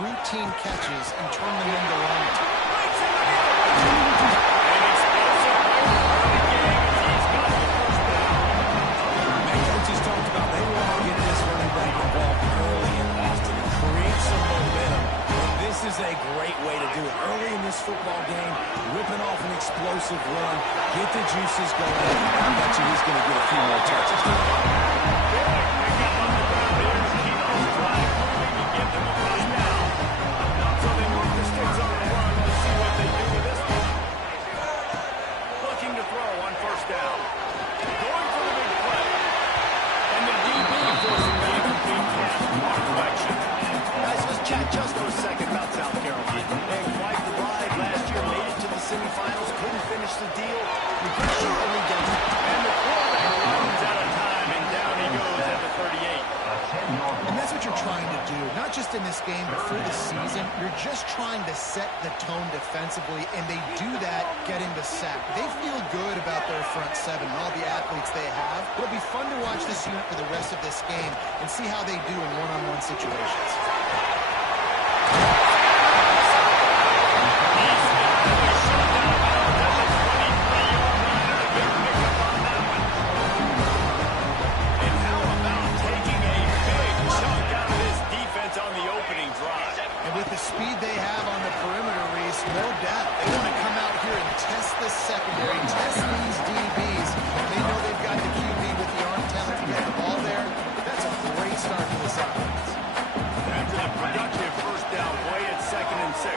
routine catches and turn them into long touchdowns. This is a great way to do it. Early in this football game, ripping off an explosive run, get the juices going. I bet you he's going to get a few more touches. So they move the sticks on the run. Let's see what they do with this one. Looking to throw on first down. Going for the big play. And the DB forcing the incomplete pass. Wrong direction. Guys, let's chat just for a second about South Carolina. They had quite the ride last year, made it to the semifinals, couldn't finish the deal. We pretty sure early game. And the quarterback runs out of time, and down he goes at the 38. And that's what you're trying to do, not just in this game, but for the season. You're just trying to set the tone defensively, and they do that getting the sack. They feel good about their front seven and all the athletes they have. It'll be fun to watch this unit for the rest of this game and see how they do in one-on-one situations. With the speed they have on the perimeter, Reese, no doubt they want to come out here and test the secondary, test these DBs. They know they've got the QB with the arm talent to get the ball there. That's a great start for this offense. After the productive first down play at 2nd and 6.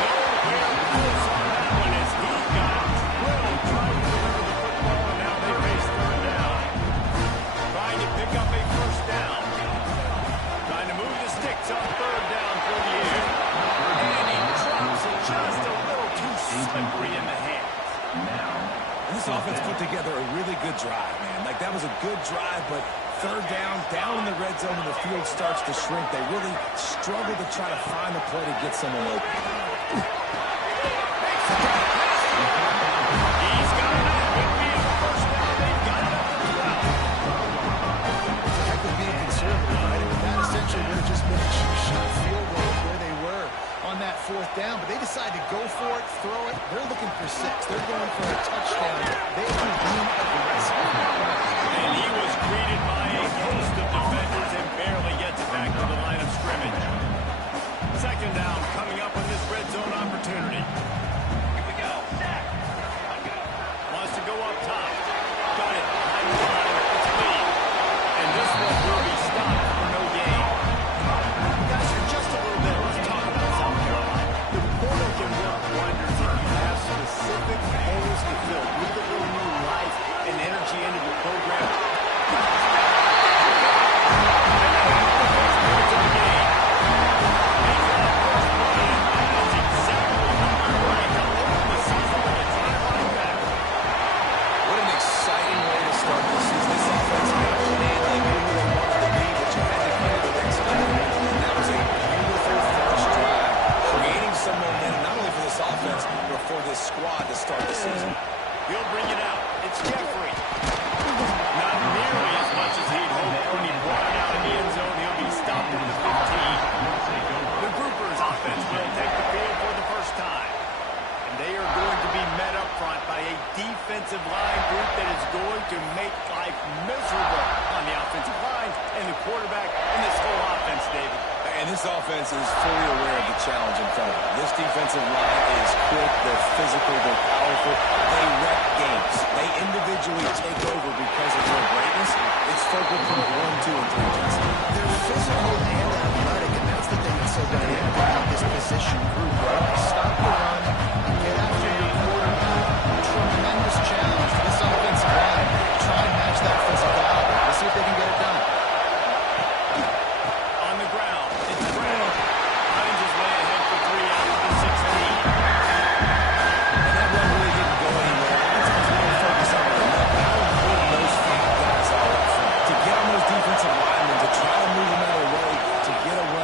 No real close on that one as he got drilled trying to deliver the football, and now they face 3rd down. Trying to pick up a first down. Trying to move the sticks on 3rd down for the air. And he drops it just a little too slippery in the hands. And this offense put together a really good drive, man. Like, that was a good drive, but 3rd down in the red zone, and the field starts to shrink. They really struggle to try to find the play to get someone open. He's got it up. It'll be a first down. They've got it up to 12. It's a heck of being conservative, right? I mean, that essentially would have just been a cheap-shot field goal of where they were on that 4th down, but they decide to go for it, throw it. They're looking for 6. They're going for a touchdown. They can being aggressive. And he was greeted by a host of defenders and barely gets it back to the line of scrimmage. 2nd down coming up on this red zone opportunity. Here we go. Sack. Wants to go up top. Got it. Behind the line. It's a lead. And this one will be stopped for no gain. Guys, for just a little bit, let's talk about South Carolina. The portal can work wonders if you have specific holes to fill. Breathe a little new life and energy into the program. What an exciting way to start this season. This offense may not land like maybe they wanted to be, but you had to carry the next level. And that was a beautiful first drive, creating some momentum, not only for this offense, but for this squad to start the season. He'll bring it out. It's Jeffrey. Not nearly as much as he'd hoped when he brought it out in the end zone. He'll be stopped at the 15. The Groupers offense will take the field for the first time. And they are going to be met up front by a defensive line group that is going to make life miserable on the offensive line and the quarterback and this whole offense, David. And this offense is fully aware of the challenge in front of them. This defensive line is quick, they're physical, they're powerful, they wreck games. They individually take over because of their greatness. It's focal point 1, 2, and 3, Jesse. They're physical and athletic, and that's the thing that's so dynamic about this position group, right? Stop the run and get after your quarterback. Tremendous challenge for this offensive line to try and match that physicality. We'll see if they can get it done. On the ground, it's Brown. Hines is way ahead for 3 after the 16. And that run really didn't go anywhere. It's because we don't focus on it enough. How important those 5 guys are up front. To get on those defensive linemen, to try to move them out of the way, to get a run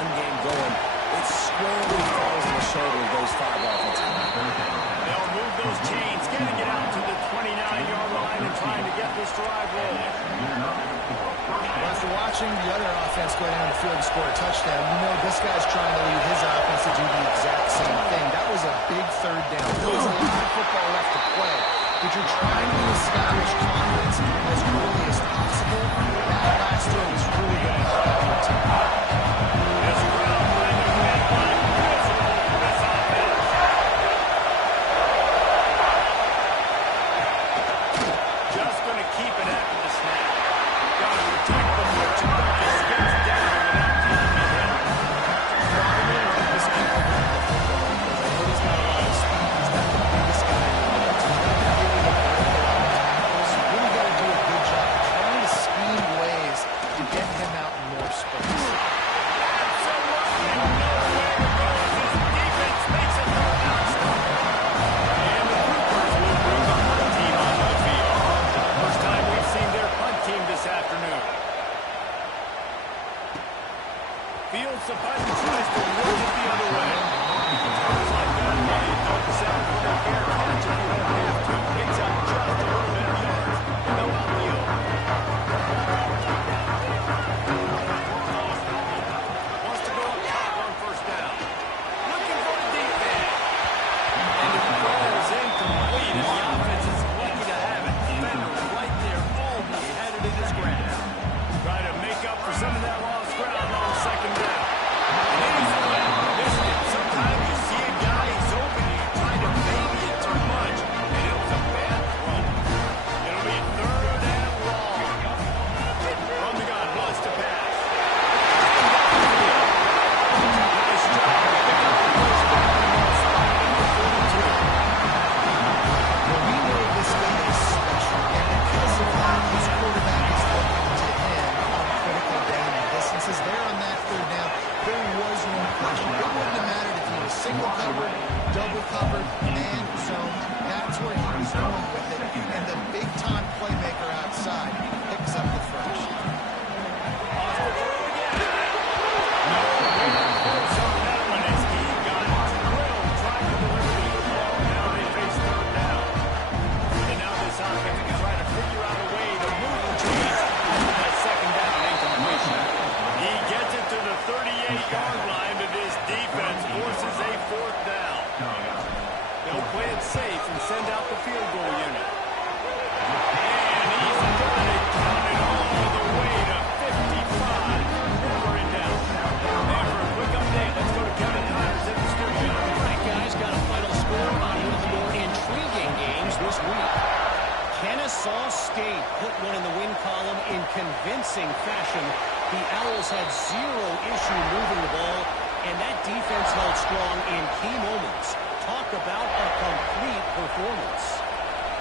watching the other offense go down the field and score a touchdown, you know this guy's trying to lead his offense to do the exact same thing. That was a big third down. There was a lot of football left to play, but you're trying to establish confidence as early as possible. That last throw was really going to help out your team. This crowd might have made life miserable for this offense. Just going to keep it after the snap. Got to protect the merchandise. Gets down without time to hit. Probably let this keep up with the football because I know he's got a lot of speed. He's not the biggest guy in the world. So he's got to be able to break a lot of tackles. You really got to do a good job trying to scheme ways to get him out in more space. Absolutely nowhere to go as this defense makes a third down stop. And the Troopers will bring the punt team on the field. First time we've seen their punt team this afternoon. Fields the punt and tries to work it the other way. Turns like that money. Don't settle for the fair catch if you don't have to. Picks up just a little bit of yards. And they'll outfield. Wants to go up top on first down. Looking for the deep end. And the throw is incomplete. And the offense is lucky to have it. Defender right there, almost had it in his grasp. Trying to make up for some of that lost ground on second down. And he's missed it. Sometimes you see a guy, he's open, and you try to baby it too much. And it was a bad throw. It'll be third and long. From the gun, wants to pass. Nice job. Pick up the first down and spot number 42. Well, we know this guy is special, and because of that, his quarterback is looking to him on critical down and distances. There on that third down, there was no question. It wouldn't have mattered if he was single covered, double covered, man zone. That's where he was going with it, and the big-time playmaker outside picks up the first. Off the throw again. No way to close on that one as he got drilled trying to deliver the football. Now they face third down. And now this offense can try to figure out a way to move the chains after that second down incompletion. He gets it to the 38-yard line, but this defense forces a fourth down. They'll play it safe and send out the field goal unit. And he's got it counted all the way to 55. Never in doubt. And for a quick update, let's go to Kevin Connors in the studio. All right, guys, got a final score on one of the more intriguing games this week. Kennesaw State put one in the win column in convincing fashion. The Owls had zero issue moving the ball, and that defense held strong in key moments. Talk about a complete performance.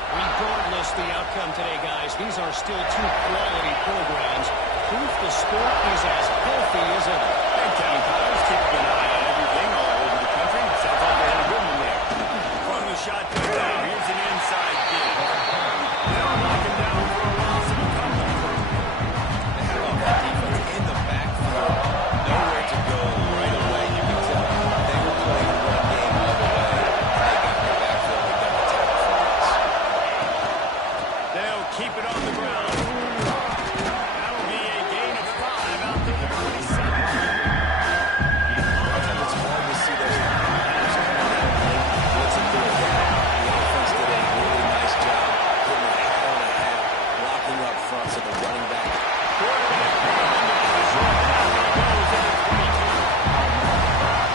Regardless the outcome today, guys, these are still two quality programs. Proof the sport is as healthy as ever. And Kevin Connors keeping an eye on everything all over the country. Sounds like they had a good one there. From the shotgun down, here's an inside give. They'll knock him down for a loss of a couple. They had all that defense in the backfield. Nowhere to go right away. You can tell they were playing the run game all the way. They got in the backfield. They got the tackle for us. They'll keep it on the ground. That'll be a gain of 5 out to the 27. And it's hard to see those linebackers coming out late, blitzing through the gap. The offense did a really nice job putting a hat on a hat, blocking up front so the running back. Quarterback coming into position. There he goes at the 22.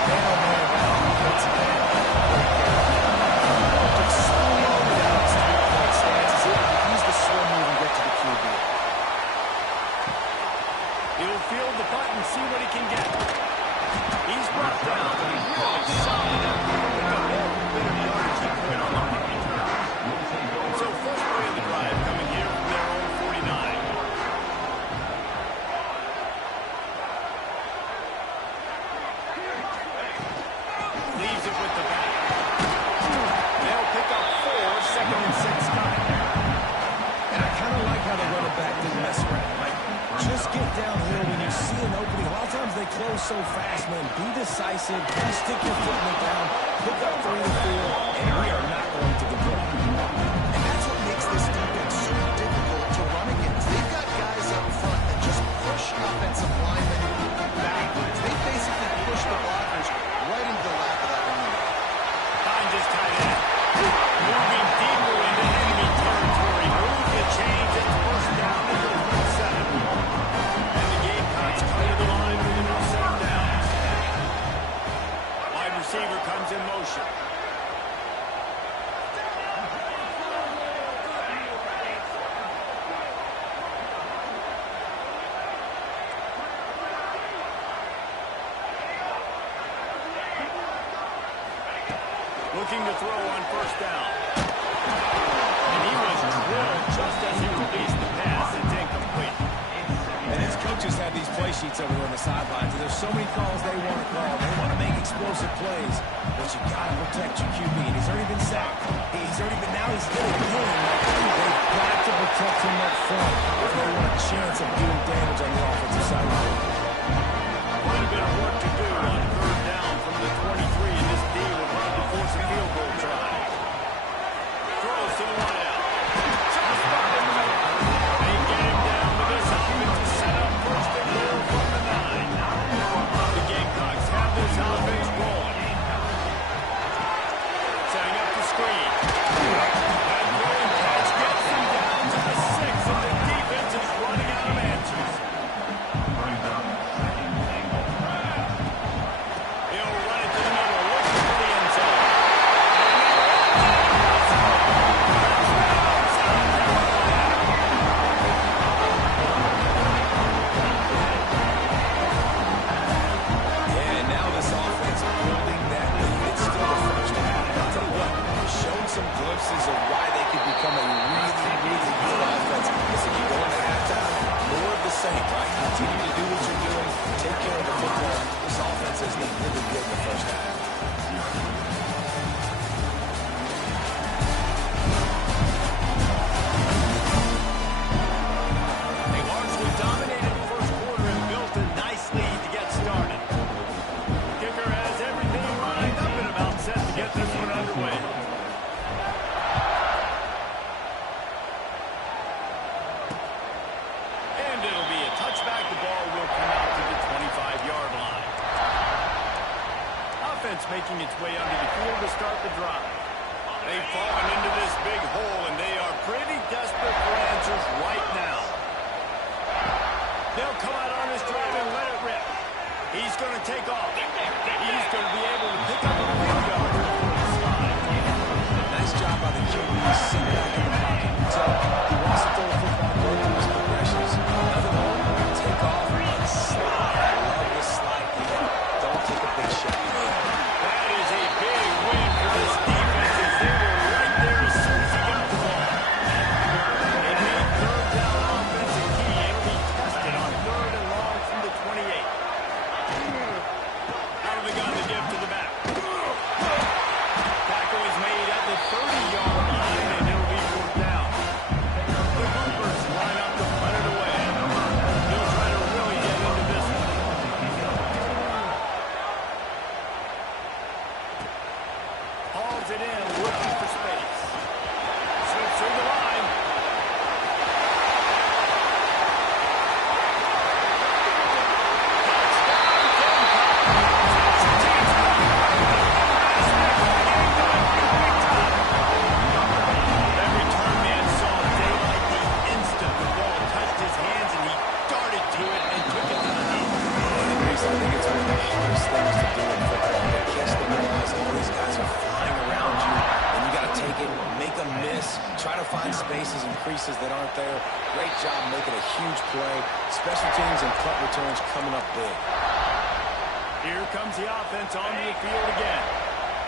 Man, oh man, that defensive end right there. Exploded out his three-point stance. He's able to use the swim move and get to the QB. He'll field the punt and see what he can get. He's brought down, but he's really solid out there with the whole bit of yardage he put on the punt return. So first play of the drive coming here from their own 49. Leaves it with the back. They'll pick up 4, second and 6 coming. And I kind of like how the running back didn't mess around. Like, just get downhill when you see an opening. A lot of times they close so fast, man. Be decisive. Please stick your foot in the ground. Pick up 3 and 4, and we are not going to complain. And that's what makes this defense so difficult to run against. They've got guys up front that just push up receiver comes in motion. Looking to throw on first down. And he was drilled just as he released the pass. It's incomplete. And his coaches have these play sheets over there on the sidelines, and there's so many calls they want to call. They want to make explosive plays, but you got to protect your QB, and he's already been sacked. Now he's hit again. They've got to protect him up front if they want a chance of doing damage on the offensive sideline. Quite a bit of work to do on third down from the 23, and this D will run to force a field goal try. Throws to the wideout. They get him down to this offensive setup. First and goal from the 9. The Gamecocks have this offense rolling. Setting up the screen. That throwing catch gets him down to the 6, and the defense is running out of answers. He'll run it to the middle, looking for the end zone. Yeah, and now this offense building that lead. It's still the first half. I'll tell you what, they've shown some glimpses of why they could become a really, really good offense. Listen, you go into halftime, more of the same, right? Continue to do what you're doing, take care of the football. This offense has been really good in the first half. They largely dominated the first quarter and built a nice lead to get started. Kicker has everything lined up and about set to get this one underway. And it'll be a touchback. The ball will come out to the 25-yard line. Offense making its way onto the field to start the drive. They've fallen into this big hole, and they are pretty desperate for answers right now. They'll come out on this drive and let it rip. He's going to take off. He's going to be able to pick up a few yards before the slide. Nice job by the QB, sit back in the pocket. So he wants to throw the football, go through his progressions. Nothing more, take off and slide. I love this slide. Don't take a big shot. That is a big win for this defense as they were right there as soon as he got the ball. They made third down offense a key. It'll be tested on third and long from the 28. Out of the gun to give to the back. Tackle is made at the 30-yard line, and it'll be fourth down. The Hoopers line up to punt it away. He'll try to really get into this one. Hauls it in, looking for space. Slips through the line. Every turn man saw daylight the instant the ball touched his hands, and he darted to it and took it to the house. I think it's one of the hardest things to do in football. To catch the ball as all these guys are flying around you, and you got to take it, make a miss, try to find spaces and creases that aren't there. Great job making a huge play. Special teams and punt returns coming up big. Here comes the offense onto the field again.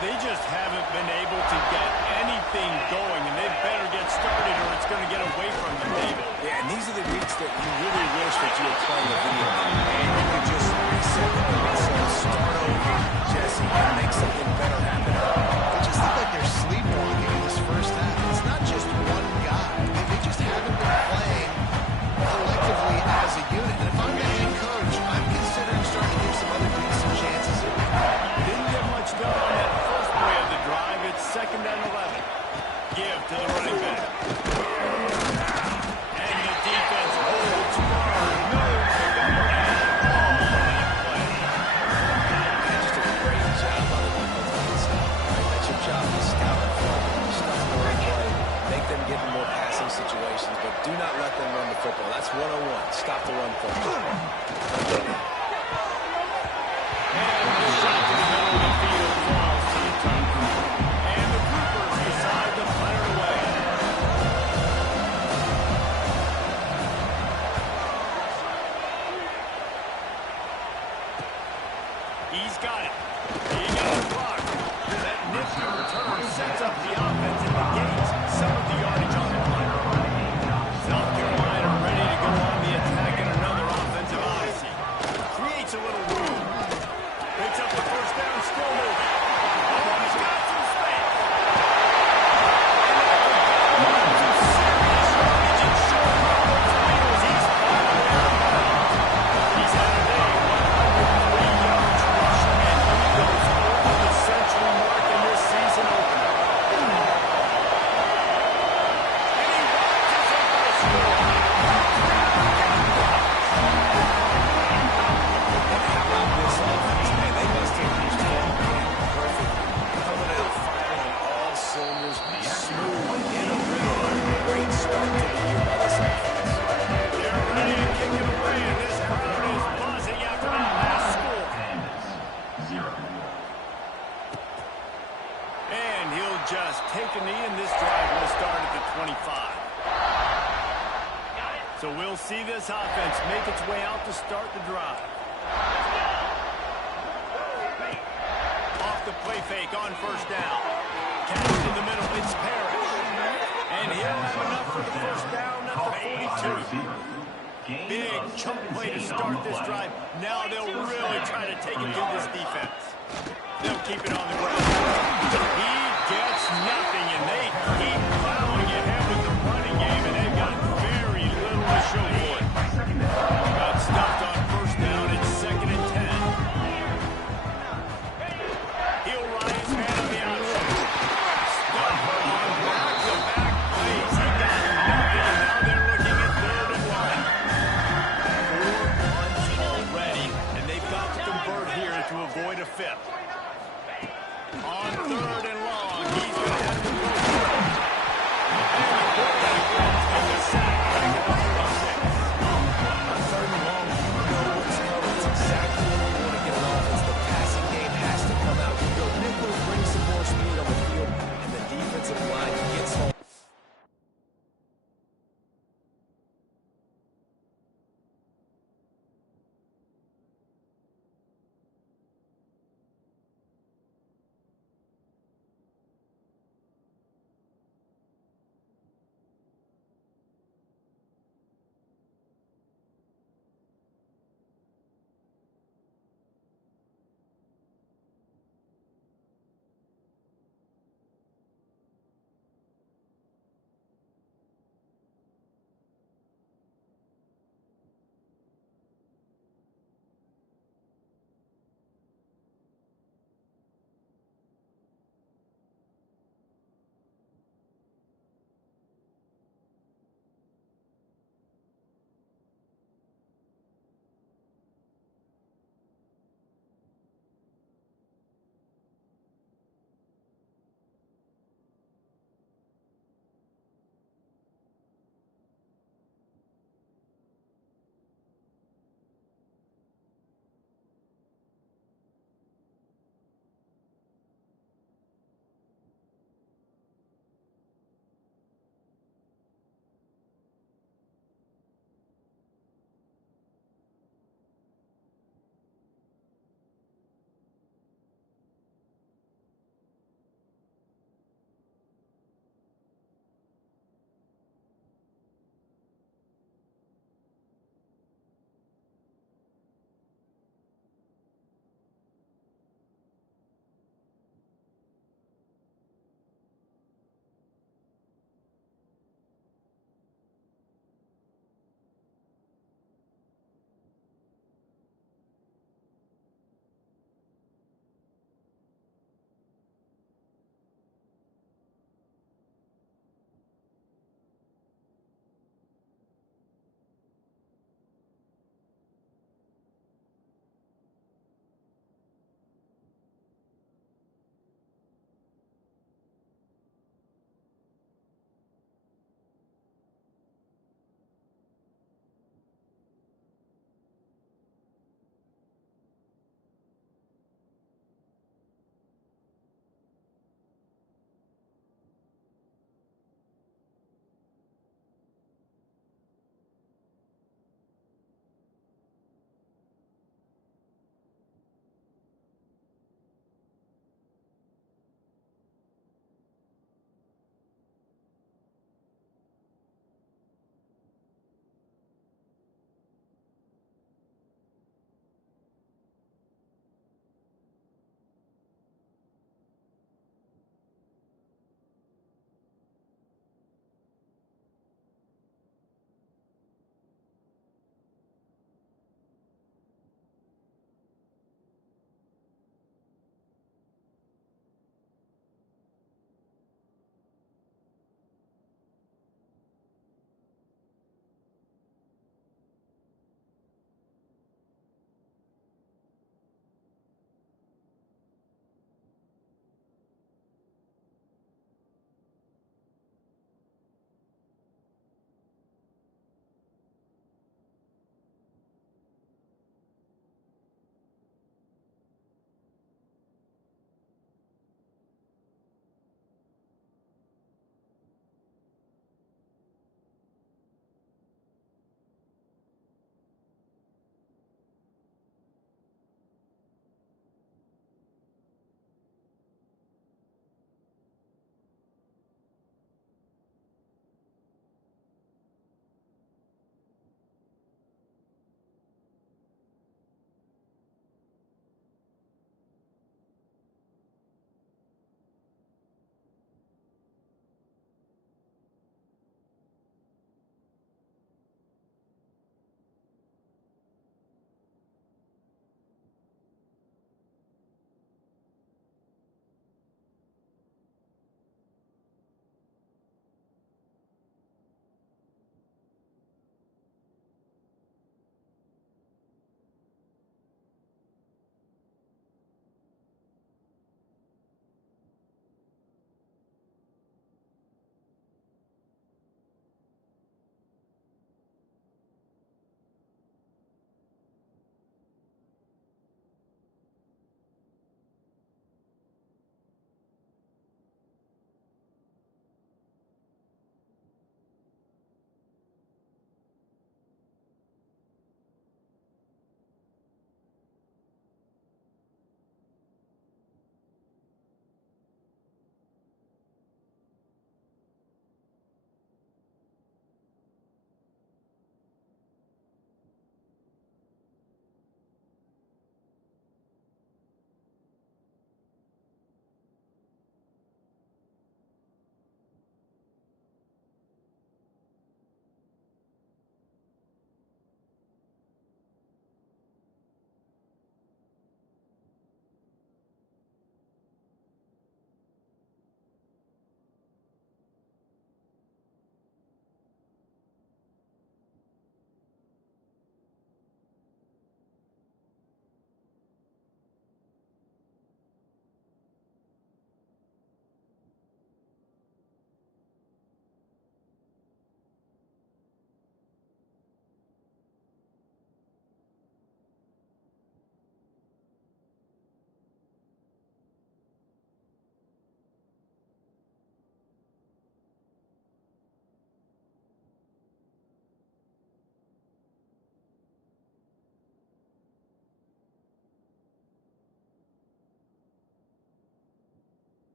They just haven't been able to get anything going, and they better get started or it's going to get away from them, David. Yeah, and these are the weeks that you really wish that you were playing a video game. And you could just reset the process, start over, Jesse, and make something better happen. They just look like they're sleepwalking in this first half. It's not just one guy. They just haven't been playing collectively as a unit. And if I'm the head coach, I'm considering starting to give some other dudes some chances here. Didn't get much done on that first play of the drive. It's 2nd and 11. Give to the running back. And the defense holds firm. No, on that play. And just a He got it blocked. That nifty return sets up the offense and negates some of the yardage on the play. South Carolina ready to go on the attack in another offensive odyssey. Creates a little room. Picks up the first down, still moving. Oh, he's got some space. Just take a knee, and this drive will start at the 25. So we'll see this offense make its way out to start the drive. Off the play fake on first down. Catch in the middle, it's Parrish. And he'll have enough for the first down at the 42. Big chunk play to start this drive. Now they'll really try to take it to this defense. They'll keep it on the ground. He gets nothing, and they keep plowing ahead with the running game, and they've got very little to show for it. Got stuffed on first down. It's 2nd and 10. He'll run his man on the outside. Stuffed on back-to-back plays. He got nothing, and now they're looking at 3rd and 1. 4 punts already, and they've got to convert here to avoid a 5th. On 3rd and long, he's going to have to go for it. And the quarterback will take a sack back at the 46. On 3rd and long, you know what's coming. It's exactly what we want to get an offense. The passing game has to come out. You go nickel, bring some more speed on the field, and the defensive line gets home.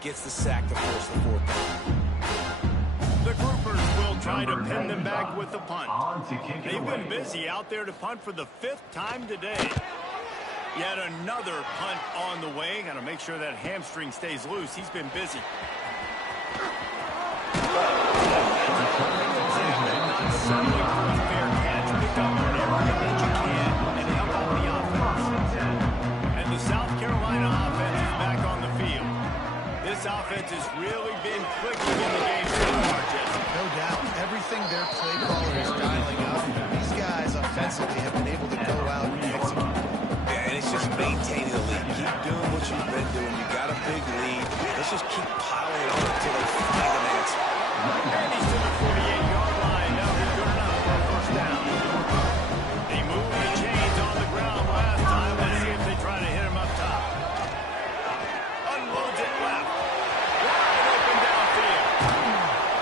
gets the sack to force the fourth down. The groupers will try to pin them back with the punt. They've been busy out there to punt for the 5th time today. Yet another punt on the way. Got to make sure that hamstring stays loose. He's been busy. Not settling for a fair catch. Pick up whatever edge you can and help out the offense. And the South Carolina offense is back on the field. This offense has really been clicking in the game so far, Jesse. No doubt. Everything their play caller is dialing up, these guys offensively have been able to go out and execute. Yeah, and it's just maintaining the lead. Keep doing what you've been doing. You got a big lead. Let's just keep piling it on until they find an answer. And he's to the 48-yard line. That'll be good enough for a first down. They moved the chains on the ground last time. Let's see if they try to hit him up top. Unloads it left. Wide open downfield.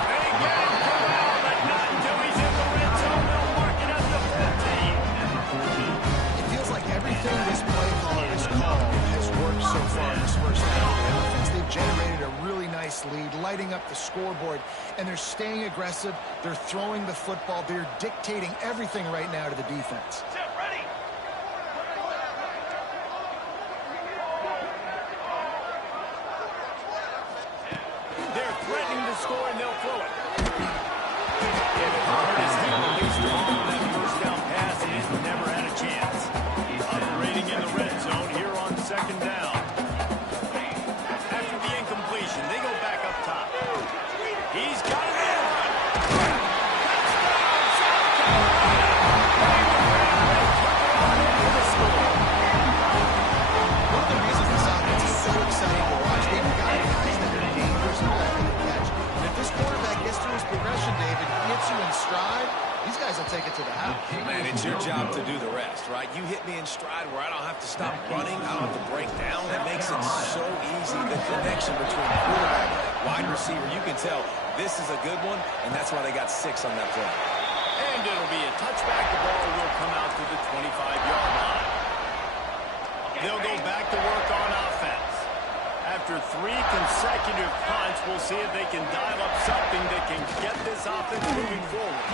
And he got him for well, but not until he's in the red zone. They'll mark it at the 15. It feels like everything this play caller has called has worked so far in this first half of the offense. They've generated a really nice lead, lighting up the scoreboard, and they're staying aggressive. They're throwing the football. They're dictating everything right now to the defense. They're threatening to score, and they'll throw it. David Howard is released on that first down pass, and he's never had a chance. Operating in the red zone here on 2nd down. After the incompletion, they go back up top. He's got it in run. One of the reasons this offense is so exciting to watch, they've got guys that are dangerous and after the catch. And if this quarterback gets through his progression, David, hits you in stride, these guys will take it to the house. Man, it's your job to do the rest, right? You hit me in stride where I don't have to stop running. I don't have to break down. That makes it so easy. The connection between quarterback and wide receiver, you can tell this is a good one, and that's why they got 6 on that play. And it'll be a touchback. The ball will come out to the 25-yard line. They'll go back to work on offense. After 3 consecutive punts, we'll see if they can dial up something that can get this offense moving forward.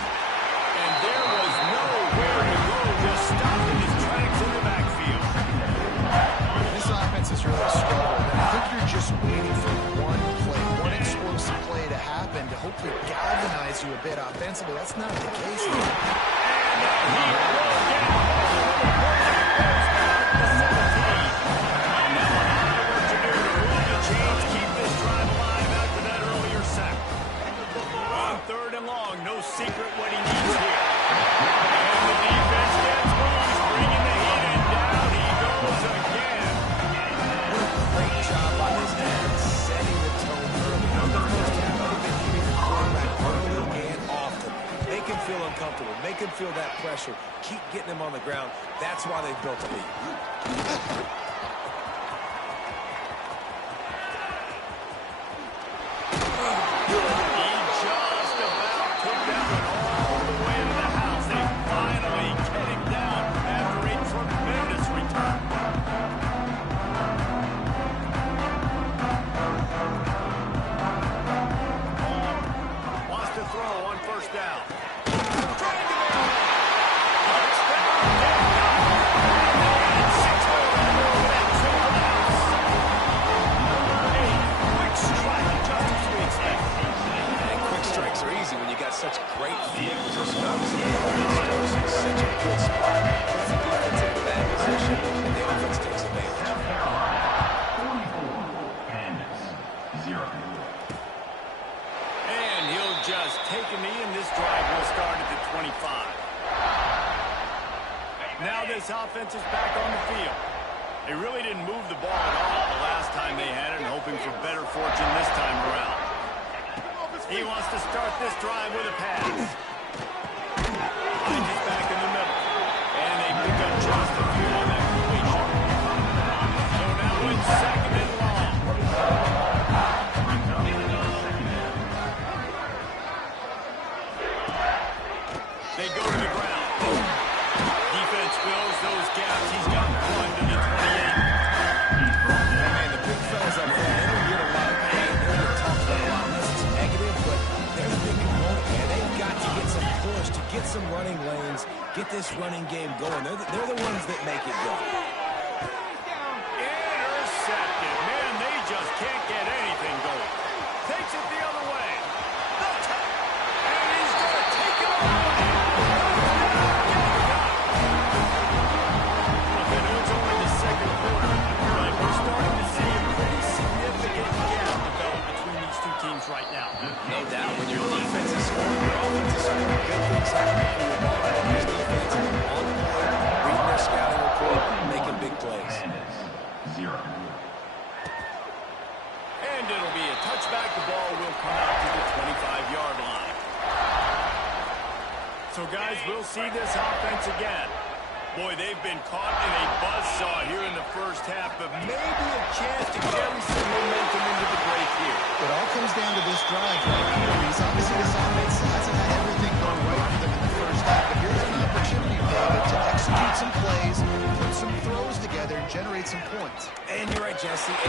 And there was nowhere to go, just stopped in his tracks in the backfield. This offense is really struggled, and I think you're just waiting for one play, one explosive play to happen to hopefully galvanize you a bit offensively. That's not the case here. And he will get home. The 17. Now a lot of work to do to move the chains, keep this drive alive after that earlier sack. On 3rd and long, no secret what he needs here. And the defense gets moves, bringing the heat, and down he goes again. What a great job by this defense, setting the tone early. On the first half, they've been hitting the quarterback early and often. Make him feel uncomfortable. Make him feel that pressure. Keep getting him on the ground. That's why they've built a lead. He just about took that one all the way to the house. They finally get him down after a tremendous return. Wants to throw on 1st down. Trying to go. Touchdown, and 6 more to go at 2 outs. A quick strike, just as we expected. And quick strikes are easy when you got such great field position. Obviously, the offense starts in such a good spot. Puts the defense in a bad position, and the offense takes advantage. And he'll just take a knee, and this drive will start at the 25. Now this offense is back on the field. They really didn't move the ball at all the last time they had it, and hoping for better fortune this time around. He wants to start this drive with a pass. Finds his back in the middle. And they pick up just a few on that completion. So now it's 2nd and long. They go to the ground. Defense fills those gaps. He's got 1 to the 28. Man, the big fellas up there, they don't get a lot of credit. some running lanes, get this running game going. They're the ones that make it go. Intercepted. Man, they just can't get anything going. Takes it the other way. And he's going to take it all the way. Okay, no, it's only the second quarter, but we're starting to see a pretty significant gap develop between these two teams right now. No doubt, when your defense is scoring, your offense is scoring, good things happen for your ball. This defense is on point, reading their scouting report, making big plays. And it'll be a touchback. The ball will come out to the 25-yard line. So, guys, we'll see this offense again. Boy, they've been caught in a buzzsaw here in the first half, but maybe a chance to carry some momentum into the break here. It all comes down to this drive right here. Because obviously this offense hasn't had everything go right for them in the first half, but here's an opportunity, David, to execute some plays, put some throws together, and generate some points. And you're right, Jesse. And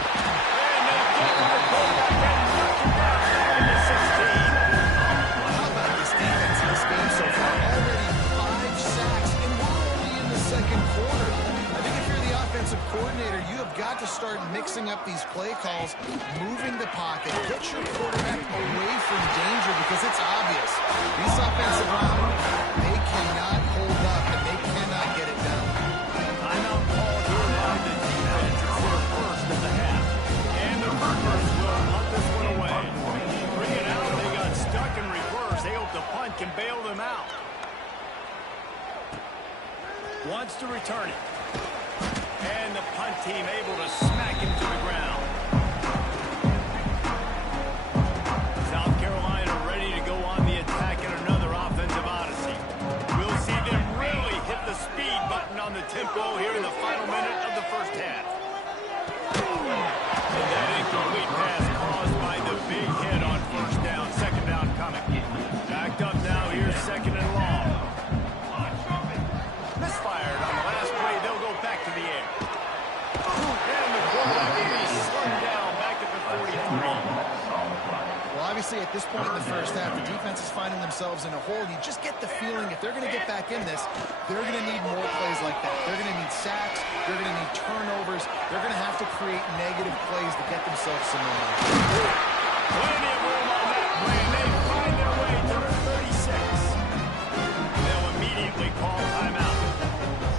they'll get to the quarterback and knock him down down to 16. How about this defense in this game so far? Already 5 sacks, and we're only in the second quarter. I think if you're the offensive coordinator, you have got to start mixing up these play calls, moving the pocket, get your quarterback away from danger because it's obvious. These offensive line, they cannot hold up and they cannot get it done. Timeout called here by the defense. It's their first of the half. And the Brewers will punt this one away. Bring it out. They got stuck in reverse. They hope the punt can bail them out. Wants to return it. And the punt team able to smack him to the ground. South Carolina ready to go on the attack in another offensive odyssey. We'll see them really hit the speed button on the tempo here in the final minute of the first half. And that incomplete pass caused by the big hit on first down. Second down coming. Backed up now here, second and long. Misfired on the last play. They'll go back to the air. And the quarterback will be slowed down back at the 43. Well, obviously, at this point in the first half, the defense is finding themselves in a hole. You just get the feeling if they're going to get back in this, they're going to need more plays like that. They're going to need sacks. They're going to need turnovers. They're going to have to create negative plays to get themselves some momentum. Plenty of room on that play, and they find their way to the 36. They'll immediately call timeout.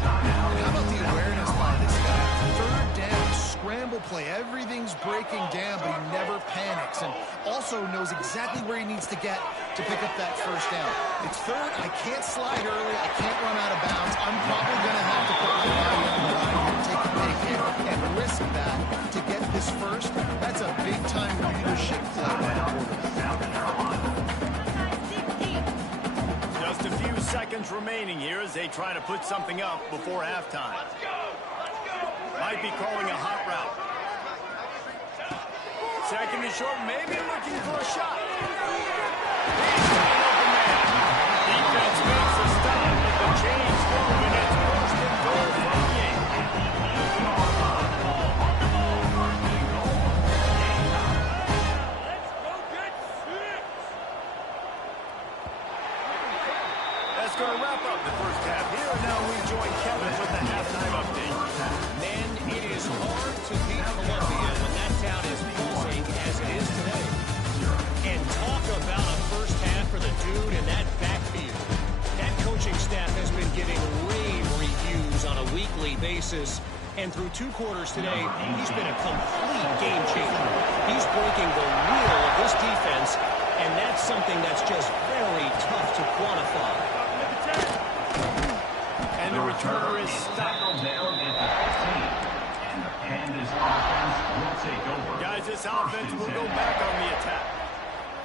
How about the awareness by this guy? Third down, scramble play. Everything's breaking down, but he never panics and also knows exactly where he needs to get to pick up that first down. It's third. I can't slide early. I can't run out of bounds. I'm probably going to have to put my body on the line and take a big hit and risk that to get this first. That's a big-time leadership play by the quarterback. Just a few seconds remaining here as they try to put something up before halftime. Might be calling a hot route. Second and short, maybe looking for a shot. He's got an open man. Defense makes a stop at the chains move, and it's first and goal from the 8. That's going to wrap up the first half here. And now we join Kevin with the halftime update. Men, it is hard to beat Columbia when that town is pulsing as it is today. And talk about a first half for the dude in that backfield. That coaching staff has been giving rave reviews on a weekly basis. And through 2 quarters today, he's been a complete game changer. He's breaking the will of this defense, and that's something that's just very tough to quantify. And the returner is stopped. Guys, this offense will go back on the attack.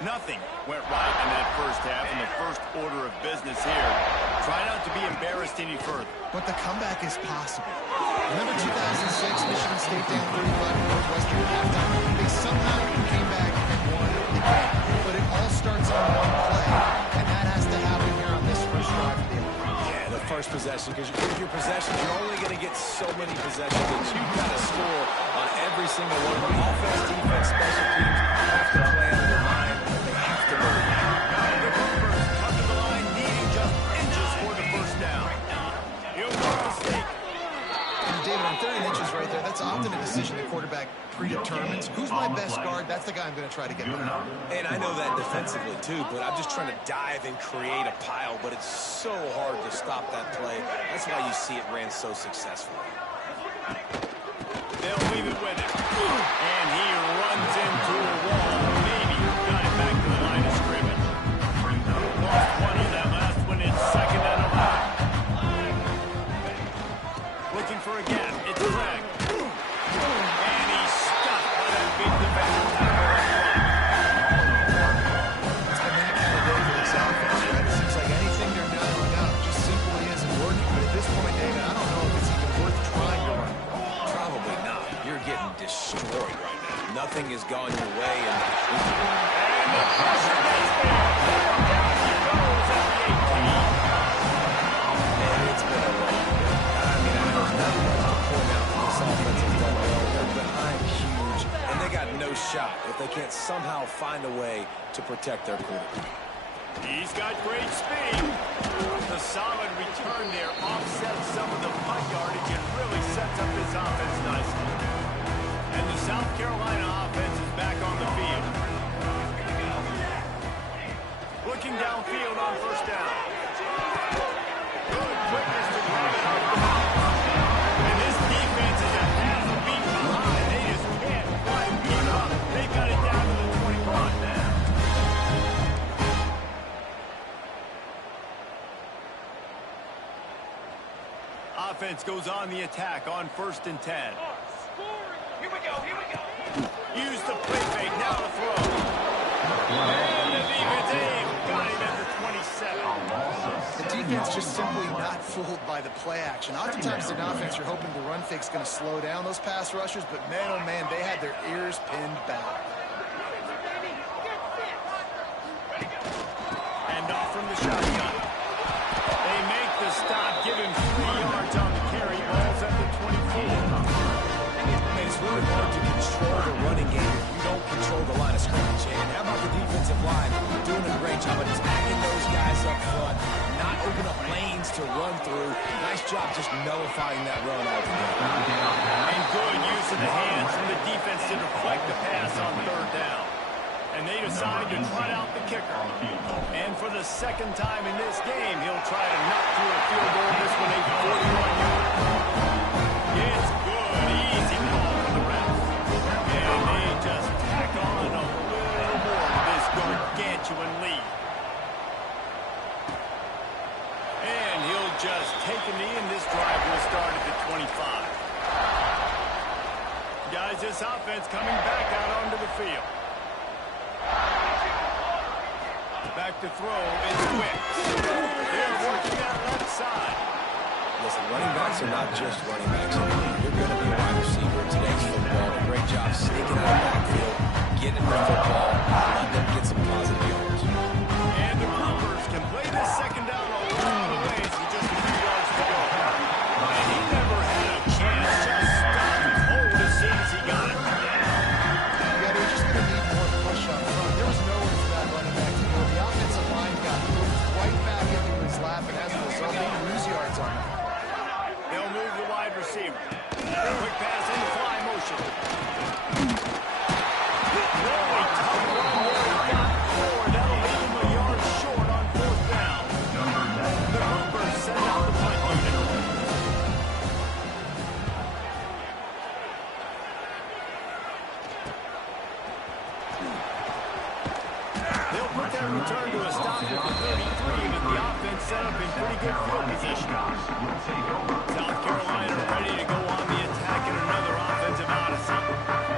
Nothing went right in that first half in the first order of business here. Try not to be embarrassed any further. But the comeback is possible. Remember 2006, Michigan State down 35 to Northwestern at halftime? They somehow came back and won the game. But it all starts on one play, and that has to happen here on this first drive of the game. Yeah, the first possession, because with your possessions, you're only going to get so many possessions that you've got to score on every single one. The offense, defense, special teams have to play under their mind. They have to move. The Brewers come to the line needing just inches predetermines who's my best guard. That's the guy I'm going to try to get behind. And I know that defensively too, but I'm just trying to dive and create a pile, but it's so hard to stop that play. That's why you see it ran so successfully. They'll leave it with him. And he runs into a wall. Maybe got it back to the line of scrimmage. Lost one on that last one. It's second and 11. Looking for a gap. It's Greg. And he's stuck by that big defensive tackle. It's been that kind of day for this offense, right? It seems like anything they're dialing up just simply isn't working. But at this point, David, I don't know if it's even worth trying to run. Probably not. You're getting destroyed right now. Nothing has gone your way. And the pressure gets there. Down he goes at the 18. man, it's been a long day. I mean, there's not much to point out that this offense has done well. They're behind huge, and they got no shot if they can't somehow find a way to protect their quarterback. He's got great speed. The solid return there offsets some of the punt yardage and really sets up this offense nicely. And the South Carolina offense is back on the field. Looking downfield on first down. Good quickness to grab it off the back. And this defense is a half a beat behind. They just can't quite keep up. They got it down to the 21 now. Offense goes on the attack on 1st and 10. Here we go. Use the play fake, now to throw. And the defense got him at the 27. The defense just simply not fooled by the play action. Oftentimes in offense, you're hoping the run fake's going to slow down those pass rushers, but man, oh man, they had their ears pinned back. And off from the shotgun. They make the stop, give him 3 yards on the carry. Ball's at the 24. It's really hard to control the running game if you don't control the line of scrimmage. And how about the defensive line doing a great job of attacking those guys up front, not open up lanes to run through. Nice job just nullifying that run altogether. And good use of the hands from the defense to deflect the pass on 3rd down. And they decide to trot out the kicker. And for the second time in this game, he'll try to knock through a field goal. This one, a 41-yard. It's good, easy call for the refs. And they just tack on a little more to this gargantuan lead. And he'll just take a knee, and this drive will start at the 25. Guys, this offense coming back out onto the field. Back to throw is Wicks. They're working that left side. Listen, running backs are not just running backs. You're going to be a wide receiver in today's football. A great job sneaking out of the backfield, getting the football, letting them get some positive yards. And the Cougars can play this second down a lot of ways with just a few yards to go. And he never had a chance, just stopped cold as soon as he got it. Yeah, they're just going to need more push up front. There was nowhere for that running back to go. The offensive line got moved right back into his lap, and as a result, they lose yards on him. They'll move the wide receiver. Quick pass in the fly motion. Really tough run there. He got 4. That'll leave him a yard short on 4th down. The Cougars send out the punt unit. They'll put that return to a stop at the 33, but the offense set up in pretty good field position. South Carolina ready to go on the attack in another offensive odyssey.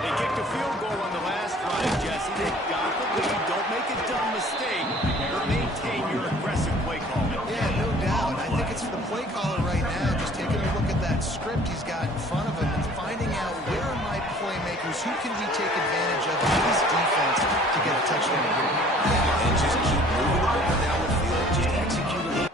They kicked a field goal on the last drive, Jesse. They got the lead. Don't make a dumb mistake, but maintain your aggressive play call. Yeah, no doubt. I think it's for the play caller right now, just taking a look at that script he's got in front of him and finding out where are my playmakers, who can we take advantage of in this defense to get a touchdown here. And just keep moving the ball down the field. Just execute it.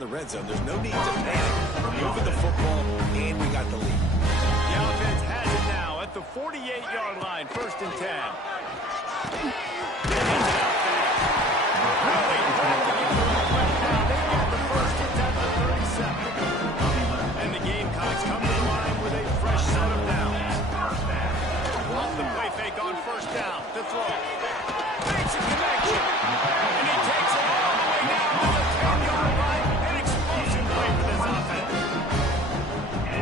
in the red zone. There's no need to panic. We're moving the football, and we got the lead. The offense has it now at the 48-yard line, 1st and 10. Really trying to get the offense down. They get the first. It's at the 37. And the Gamecocks come to the line with a fresh set of downs. Off the play fake on 1st down. To throw. Makes a connection. And he takes it all the way down to the 10-yard line. An explosive play for this offense.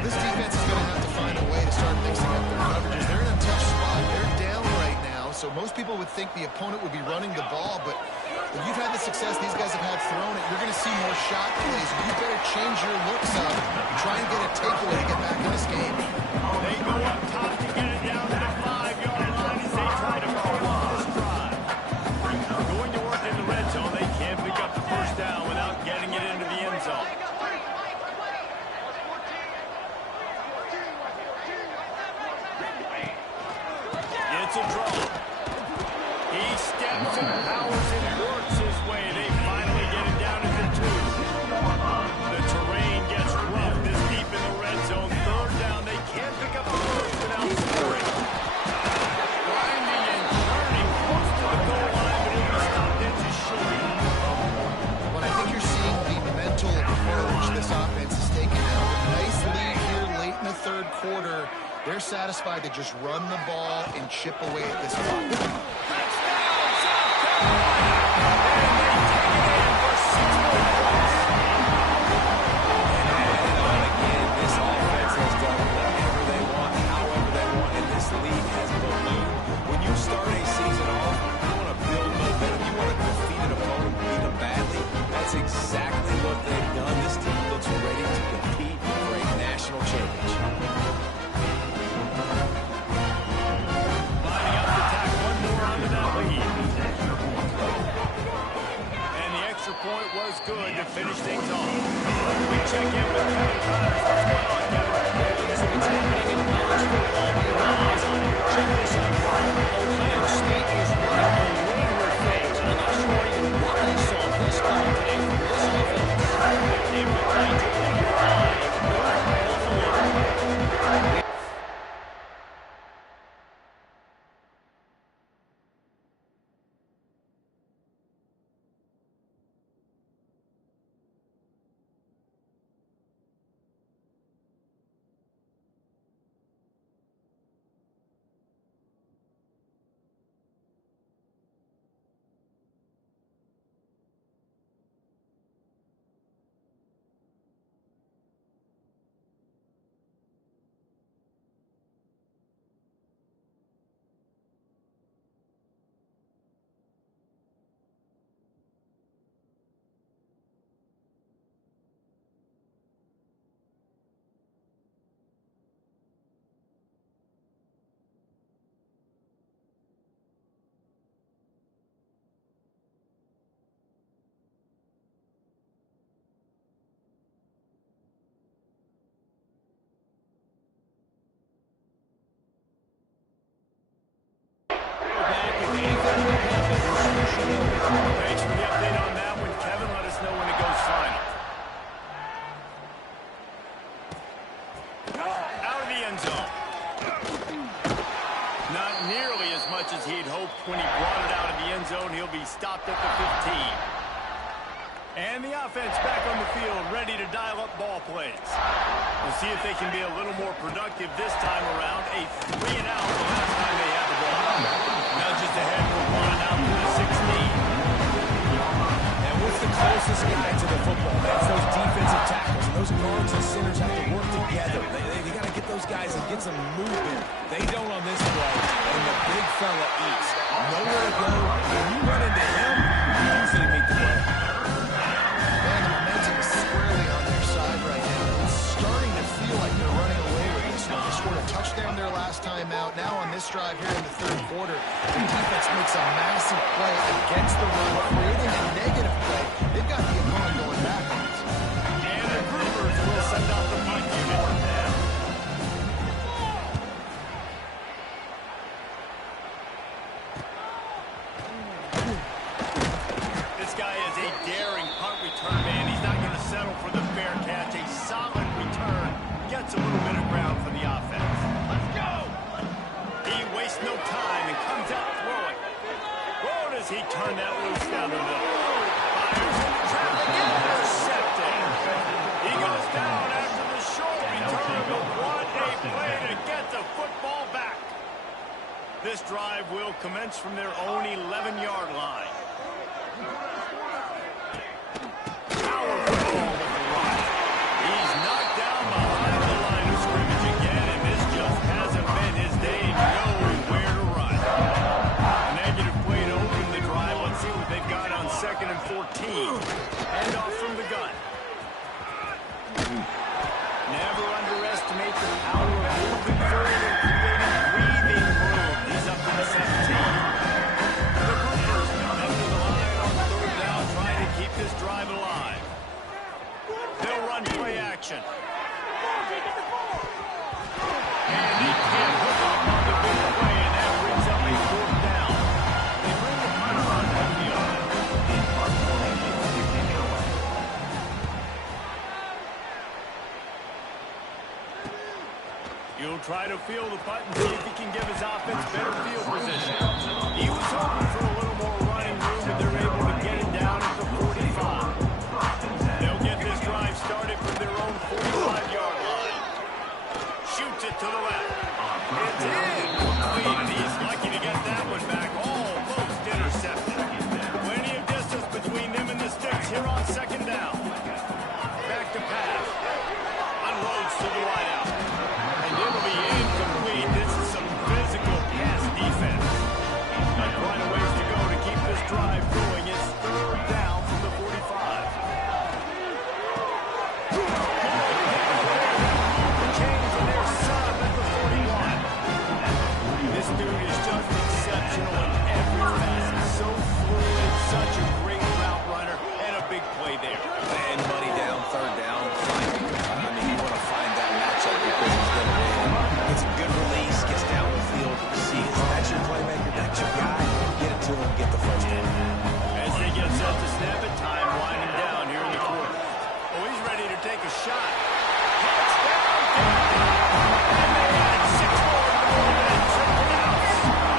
This defense is going to have to find a way to start mixing up their coverages. They're in a tough spot. They're down right now, so most people would think the opponent would be running the ball, but if you've had the success these guys have had throwing it, you're going to see more shot plays. You better change your looks up and try and get a takeaway to get back in this game. They go up top to get it down to the 5-yard line as they try to pull off this drive. Going to work in the red zone. They can't pick up the 1st down without getting it into the end zone. It's a draw. He steps and powers and works his way. They finally get it down to the 2. The terrain gets rough this deep in the red zone. 3rd down. They can't pick up the 1st without scoring. Grinding and turning close to the goal line, but he'll be stopped in just short. But I think you're seeing the mental approach this offense is taking now. A nice lead here late in the 3rd quarter. They're satisfied to just run the ball and chip away at this clock. Touchdown, South Carolina! And they take it in for 6 more points. And add it on again. This offense has done whatever they want, however they want, and this lead has ballooned. When you start a season off, you want to build momentum. You want to defeat an opponent, beat them badly. That's exactly what they've done. This team looks ready to compete for a national championship. Lining up to tack one more onto that lead. And the extra point was good to finish things off. We check in with Kevin Connors. What's going on, Kevin? So what's happening in college football is check this out. Ohio State is running away with things. I'm not sure even what I saw this time today from this offense. They were trying to make it 5 Buffalo. Thanks for the update on that one, Kevin. Let us know when it goes final. Out of the end zone. Not nearly as much as he'd hoped when he brought it out of the end zone. He'll be stopped at the 15. And the offense back on the field, ready to dial up ball plays. We'll see if they can be a little more productive this time around. A 3-and-out the last time they had the ball. Now just ahead, we're running out to the 16. And what's the closest guy to the football? That's those defensive tackles. And those guards and centers have to work together. They got to get those guys and get some movement. They don't on this play. And the big fella eats. Nowhere to go. When you run into him, you usually meet the play. Man, the momentum is squarely on their side right now. It's starting to feel like they're running away with this one. They scored a touchdown their last time out. Now on this drive here in the 3rd quarter, the defense makes a massive play against the run, creating a negative play. They've got the opponent going backwards. And the Groovers will send out the punt unit. This guy is a daring punt return man. He's not going to settle as he turned that loose down the middle. Fires into traffic, intercepted. He goes down after the short return, but what a play to get the football back. This drive will commence from their own 11-yard line. Powerful ball with the run. He's knocked down behind the line of scrimmage again, and this just hasn't been his day knowing where to run. A negative play to open the drive. Let's see what they've got on 2nd and 14. Hand off from the gun. Never underestimate the power of moving forward and creating breathing room. He's up to the 17. The Brewers come up to the line on 3rd down, trying to keep this drive alive. They'll run play action. And he can't hook up on the big play, and that brings up a 4th down. They bring the punter on that field. He'll try to field the punt and see if he can give his offense better field position. He was hoping for a little more running room, but they're able to get it down at the 45. They'll get this drive started from their own 45-yard line. Shoots it to the left. It's incomplete, and he's lucky to get that one back. Almost intercepted. Plenty of distance between them and the sticks here on 2nd down. Back to pass. Unloads to the wideout. And it'll be incomplete. This is some physical pass defense. Not quite a ways to go to keep this drive going. It's 3rd down from the 45. Change in their sub at the 41. This dude is just exceptional in every facet. So fluid, such a great route runner, and a big play there. And money down, 3rd down. I mean, you want to find that matchup because he's going to win. Gets a good release, gets down the field. See, that's your playmaker, that's your guy. Get it to him, get the 1st down. As they get set to snap it, time winding down here in the quarter. Oh, he's ready to take a shot. Touchdown, and they add 6 more to the board and triple outs.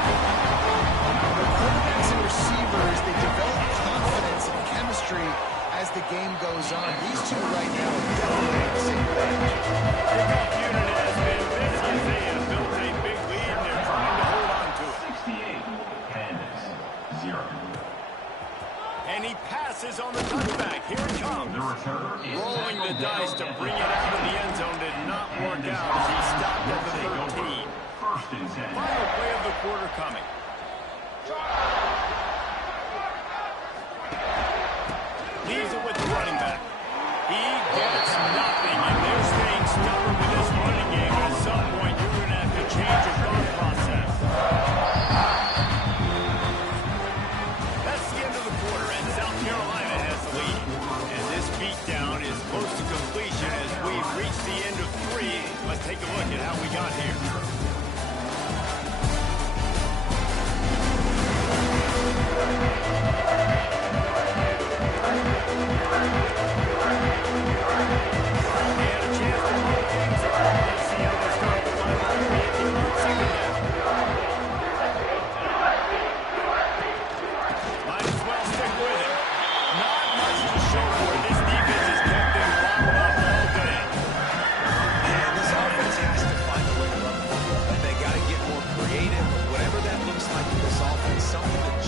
The quarterbacks and receivers, they develop confidence and chemistry as the game goes on. These two right now are definitely on the same page. Pickup unit has been busy as they have built a big lead, and they're trying to hold on to it. 68-0. And he passes on the touchback. Here it comes. Rolling the dice to bring it out of the end zone did not work out as he stopped at the 13. First and 10. Final play of the quarter coming. Leaves it with the running back. He gets nothing, and they're staying stubborn with this running game. At some point, you're going to have to change your thought process. That's the end of the quarter, and South Carolina has the lead. And this beatdown is close to completion as we've reached the end of 3. Let's take a look at how we got here.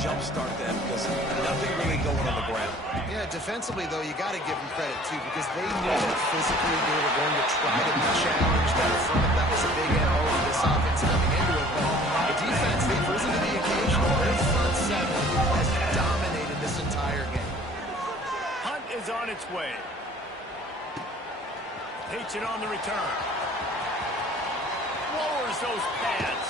Jumpstart them because nothing really going on the ground. Yeah, defensively, though, you got to give them credit, too, because they knew that physically they were going to try to be challenged out front. That was a big MO for this offense coming into it. But the defense, they've risen to the occasion. Their front 7 has dominated this entire game. Hunt is on its way. Takes it on the return. Lowers those pads.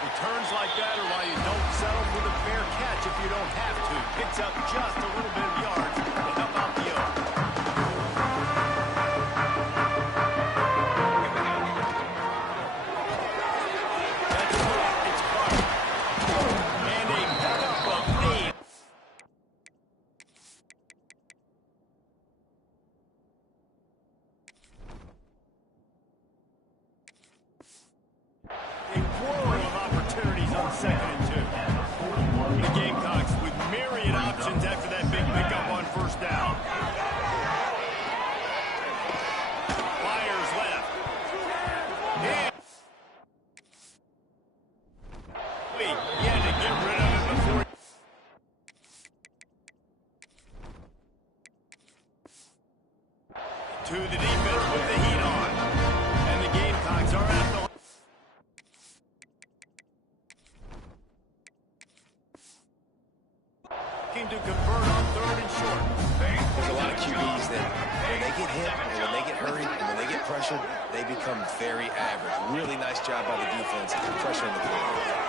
Returns like that are why you don't settle for the fair catch if you don't have to. Picks up just a little bit of yards to help out the O. That's it. It's Clark. And a pickup of 8. A whirl of opportunities on 2nd and 2. The Gamecocks with pressured, they become very average. Really nice job by the defense pressuring the quarterback.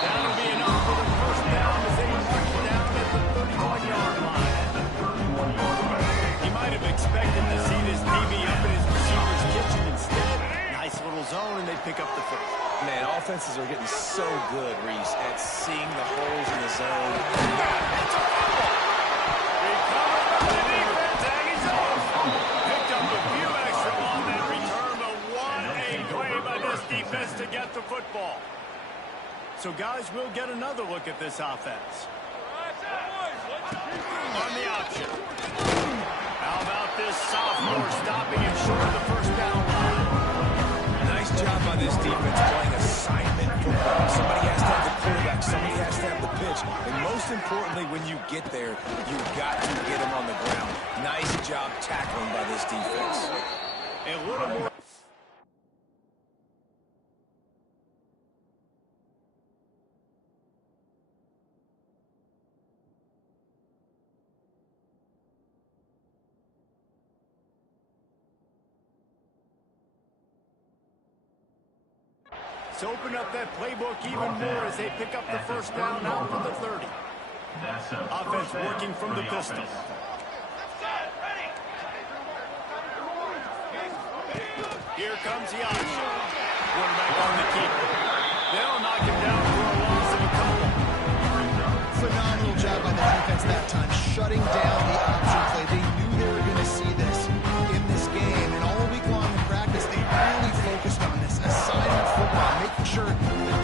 That'll be enough for the first down as they march down at the 31-yard line. He might have expected to see this DB up in his receiver's kitchen instead. Nice little zone, and they pick up the first. Man, offenses are getting so good, Reese, at seeing the holes in the zone. It's a fumble! Recovered by the defense, and he's off. Picked up a few extra on that return, but what a play by this defense to get the football. So, guys, we'll get another look at this offense. On the option. How about this sophomore stopping him short of the first down line? Nice job by this defense playing assignment football. Somebody has to have the quarterback, somebody has to have the pitch, and most importantly, when you get there, you've got to get him on the ground. Nice job tackling by this defense. A little more. To open up that playbook even more as they pick up the first down out for the 30. Offense working from the pistol. Here comes the option. Quarterback on the keeper. They'll knock him down for a loss of a couple. Phenomenal job by the defense that time, shutting down the option play. They knew they were going to see this in this game, and all week long in practice, they really focused on this assignment football, making sure the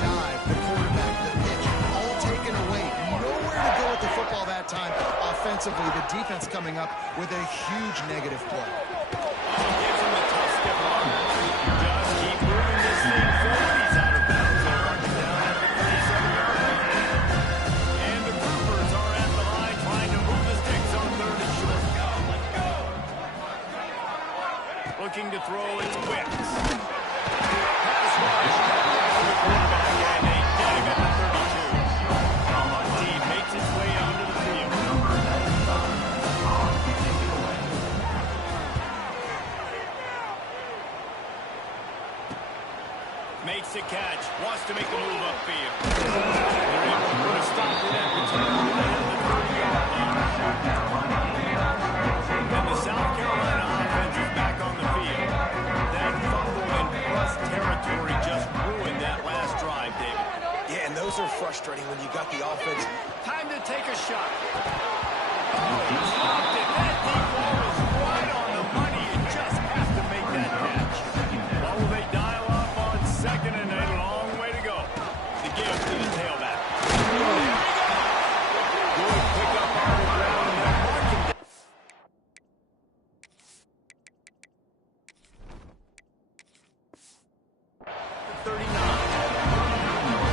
dive, the quarterback, the pitch, all taken away. Nowhere to go with the football that time. Offensively, the defense coming up with a huge negative play. Gives him the tough step on. Just keep moving this thing forward. He's out of bounds. They'll mark it down at the 37-yard line. And the Groupers are at the line trying to move the sticks on third and short. Looking to throw its Wicks. Pass rush. To the quarterback, and they get him at the 32. Team makes its way onto the field. Makes the catch. Wants to make a move upfield. They're able to put a stop to that return right at the 30-yard line. And the South Carolina offense is back on the field. That fumble in plus territory just ruined that last drive, David. Yeah, and those are frustrating when you got the offense. Time to take a shot. Oh, he's locked it. That deep ball is right on the money. You just have to make that catch. What will they dial up on second and a long way to go? The give to the tailback. There we go. Good pick up on the ground, and they're marking it. 39.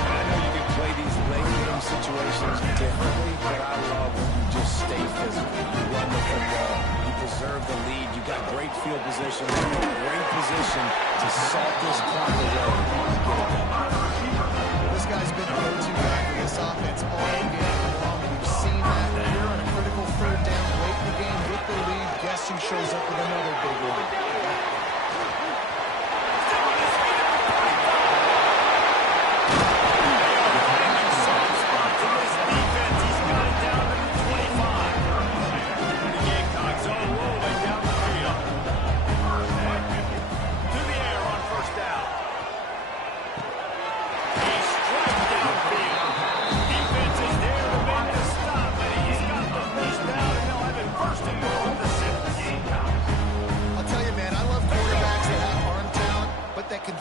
I know you can play these late game situations differently, but I love when you just stay physical. You run the football, you preserve the lead, you got great field position, great position to salt this clock away and get it done. This guy's been the go-to guy for this offense all game long. We've seen that here on a critical third down late in the game with the lead. Guess who shows up with another big one?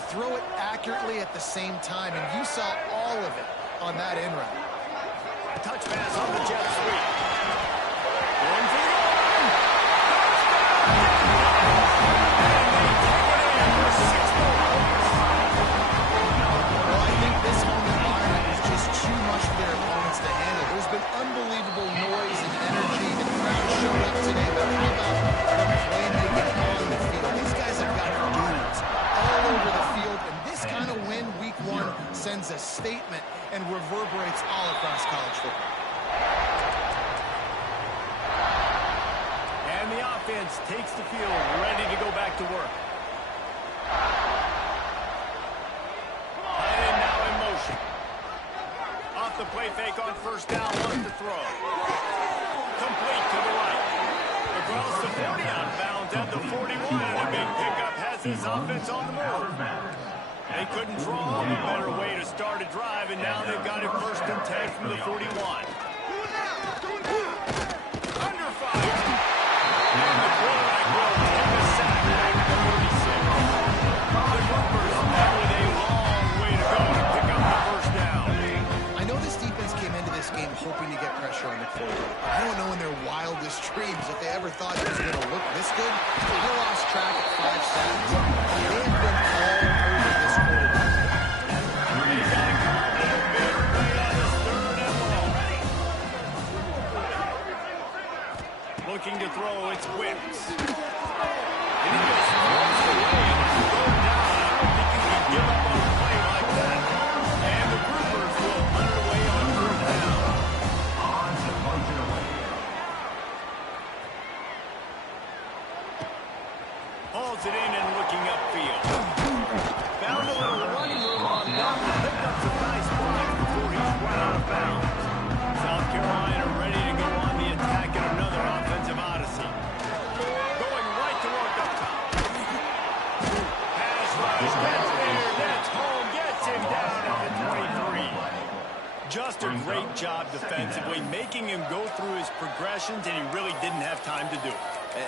Throw it accurately at the same time, and you saw all of it on that end run. Touch pass on the jet sweep. Going for the goal line. And they take it in for 6 more points. Well, I think this home environment is just too much for their opponents to handle. There's been unbelievable noise and energy. The crowd showed up today, but how about the playmaking on the field? These guys have got dudes all over the field, and this kind of win week one sends a statement and reverberates all across college football. And the offense defense takes the field, ready to go back to work. Tight end now in motion. Off the play fake on first down, wants to throw. Complete to the right. Across the 40 out of bounds at the 41, and a big pickup has his offense on the move. They couldn't draw a better way to start a drive, and now they've got it 1st and 10 from the 41. Under fire. And the quarterback will take a sack back at the 36. The Gophers have with a long way to go to pick up the 1st down. I know this defense came into this game hoping to get pressure on the quarterback. I don't know in their wildest dreams if they ever thought it was going to look this good. They lost track at 5 sacks. They have been all over this quarterback. Looking to throw, it's Wicks. And he just throws it away and it's going down. I don't think you can give up on a play like that. And the Gophers will hunt it away on 3rd down. Hauls it in and looking upfield. Found a little running room on that. Picked up some nice blocks before he's run out of bounds. South Carolina ready to go on the attack in another offensive odyssey. Going right to work up top. Pass rush, gets there, that's home, gets him down at the 23. Just a great job defensively, making him go through his progressions, and he really didn't have time to do it.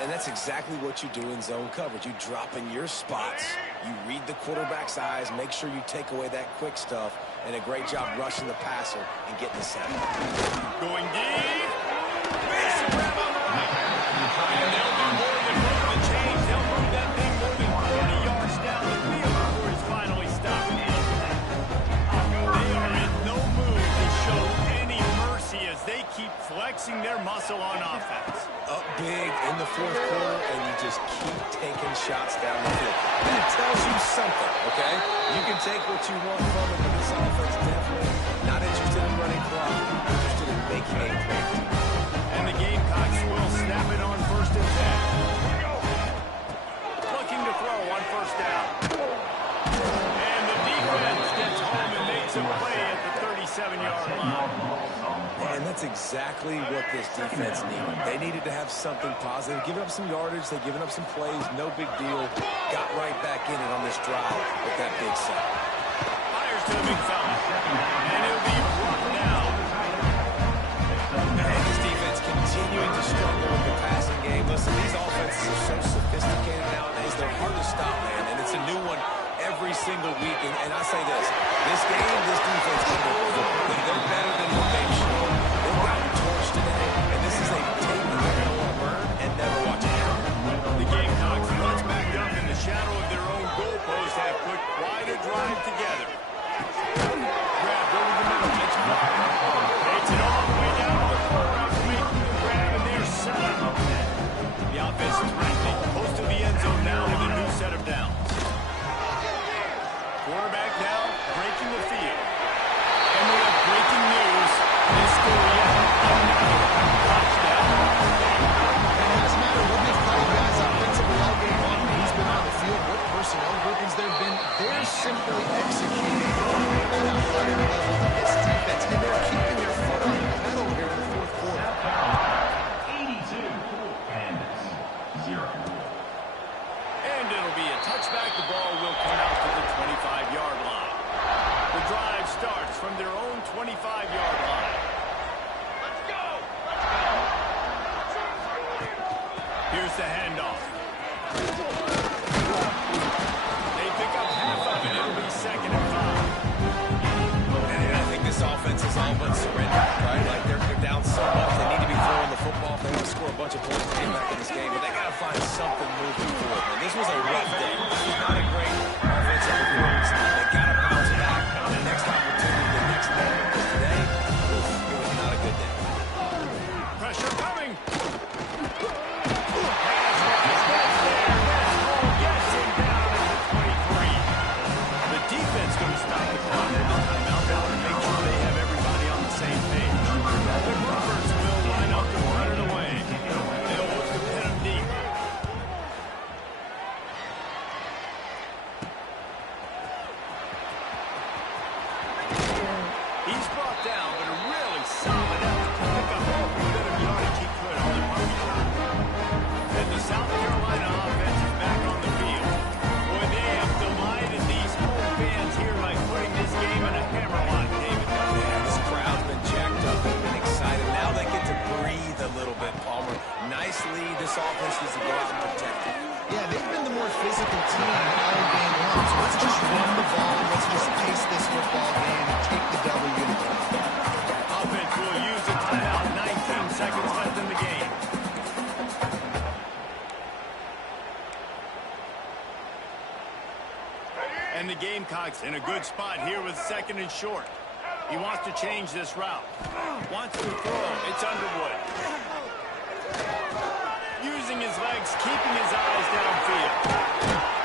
And that's exactly what you do in zone coverage. You drop in your spots, you read the quarterback's eyes, make sure you take away that quick stuff, and a great job rushing the passer and getting the sack. Going deep. Massive grab on the right. And they'll do more than move the chains. They'll move that thing more than 40 yards down the field before it's finally stopped. They are in no mood to show any mercy as they keep flexing their muscle on offense. Up big in the 4th quarter, and you just keep taking shots down the field. That tells you something, okay? You can take what you want from it, but this offense definitely not interested in running clock, interested in making a point. And the Gamecocks will snap it on 1st and 10. Looking to throw on 1st down. And the defense gets home and makes a play at the 37-yard line. And that's exactly what this defense needed. They needed to have something positive. Giving up some yardage, they've given up some plays, no big deal. Got right back in it on this drive with that big sack. Fires to the big fella. And it'll be brought down. And this defense continuing to struggle with the passing game. Listen, these offenses are so sophisticated nowadays. They're hard to stop, man. And it's a new one every single week. And I say this game, this defense, they're better than what they've shown. They've gotten torched today. And this is a tape that they're going to want to learn and never watch again. The Gamecocks, once backed up in the shadow of their own goalpost, have put quite a drive together. Grabbed over the middle, gets blocked. Takes it all the way down to the floor after making the grab, and they're set up. The offense threatening, close to the end zone now with a new set of downs. Quarterback now, breaking the field. And we have breaking news. This score yet another touchdown. And it doesn't matter what they've called guys offensively all game long when he's been on the field, what personnel groupings there have been. They're simply executing at a higher level than this defense, and they're keeping their foot on the pedal here in the 4th quarter. 82 and 0. And it'll be a touchback. The ball will come out to the 25-yard line. The drive starts from their own 25-yard line. Let's go! Here's the handoff. They pick up half of it. It'll be 2nd and 5. And I think this offense is all but surrendered, right? Like they're down so much. They need to be throwing the football. If they want to score a bunch of points to get back in this game, but they got to find something moving forward. And this was a rough day. This was not a great offensive performance. They got to bounce back on the next opportunity, the next day. Because today, it was not a good day. Pressure coming. The defense going to stop the clock. Timeout now to make sure they have everybody on the same page. The Gophers will line up to run it away. They'll look to pin them deep. more physical team all game long. So let's just run the ball. Let's just pace this football game and take the W. Offense will use the timeout. 19 seconds left in the game. And the Gamecocks in a good spot here with 2nd and short. He wants to change this route. Wants to throw. It's Underwood. Using his legs, keeping his eyes downfield.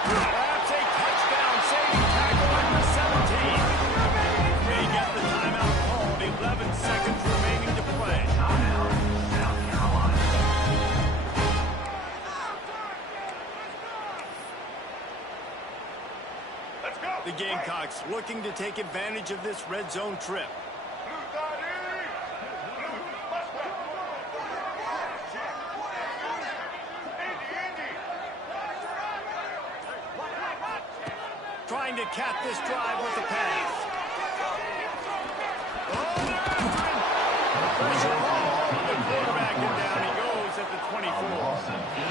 Perhaps a touchdown saving tackle under 17. They get the timeout called. 11 seconds remaining to play. The Gamecocks looking to take advantage of this red zone trip. Trying to cap this drive with the pass. Oh, the quarterback, and down he goes at the 24.